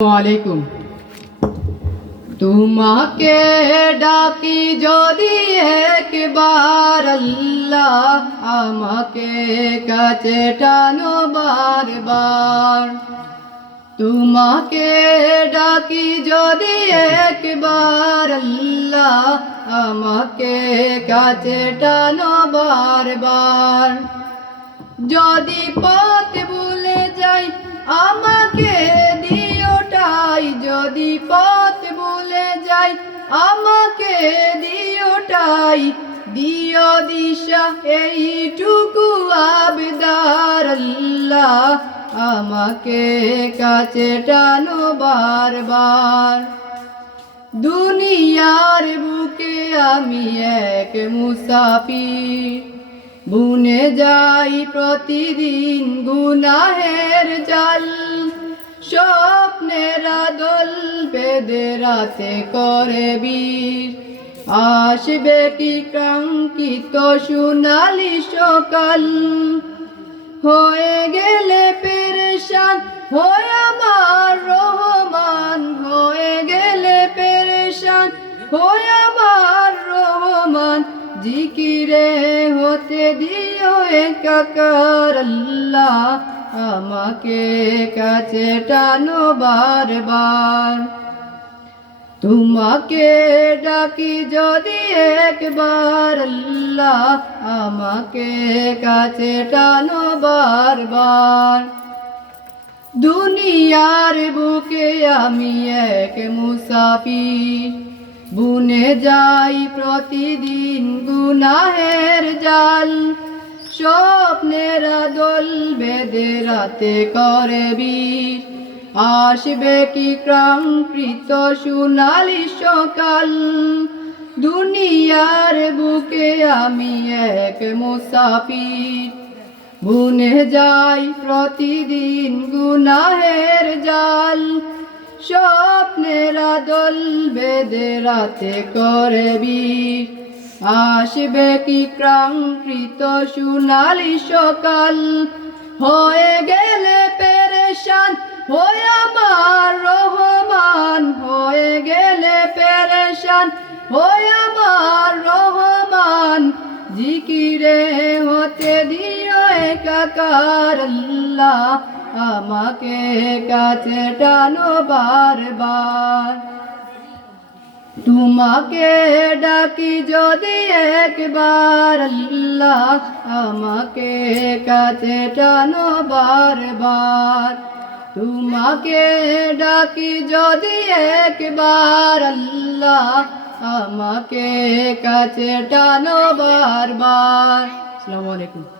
আলাইকুম। তোমাকে ডাকি যদি একবার আল্লাহ, আমাকে কাছে টানো বারবার। তোমাকে ডাকি যদি একবার আল্লাহ, আমাকে কাছে টানো বারবার। যদি পথ ভুলে যাই আমাকে দিওটাই, যদি পথ ভুলে যাই আমাকে দিওটাই, দিও দিশা এইটুকু আবদার আল্লাহ, আমাকে কাছে টানো বারবার। দুনিয়ার বুকে আমি এক মুসাফির, বুনে যাই প্রতিদিন গুনাহের জাল। স্বপ্নের দল বেঁধে রাতে করে বীর, আসবে কি কাঙ্ক্ষিত সোনালি সকাল। হয়ে গেলে পেরেশান হয়ে আমার রহমান, হয়ে গেলে পেরেশান হয়ে আমার রহমান। জিকিরে হতে দিও একাকার আল্লাহ, আমাকে কাছে টানো বারবার। তোমাকে ডাকি যদি একবার আল্লাহ, আমাকে কাছে টানো বারবার। দুনিয়ার বুকে আমি এক মুসাফির, বুনে যাই প্রতিদিন গুনাহের জাল। স্বপ্নের দল বেঁধে রাতে করে বীর, আসবে কি কাঙ্ক্ষিত সোনালি সকাল। দুনিয়ার বুকে আমি এক মুসাফির, বুনে যাই প্রতিদিন গুনাহের জাল। স্বপ্নের দল বেঁধে রাতে করে বীর, আসবে কি কাঙ্ক্ষিত সোনালি সকাল। হয়ে গেলে পেরেশান হয়ে আমার রহমান, হয়ে গেলে পেরেশান হয়ে আমার রহমান। জিকিরে হতে দিও একাকার আল্লাহ, আমাকে কাছে টানো বারবার। তোমাকে ডাকি যদি একবার আল্লাহ, আমাকে কাছে টানো বারবার। তোমাকে ডাকি যদি একবার আল্লাহ, আমাকে কাছে টানো বারবার। আসসালামু আলাইকুম।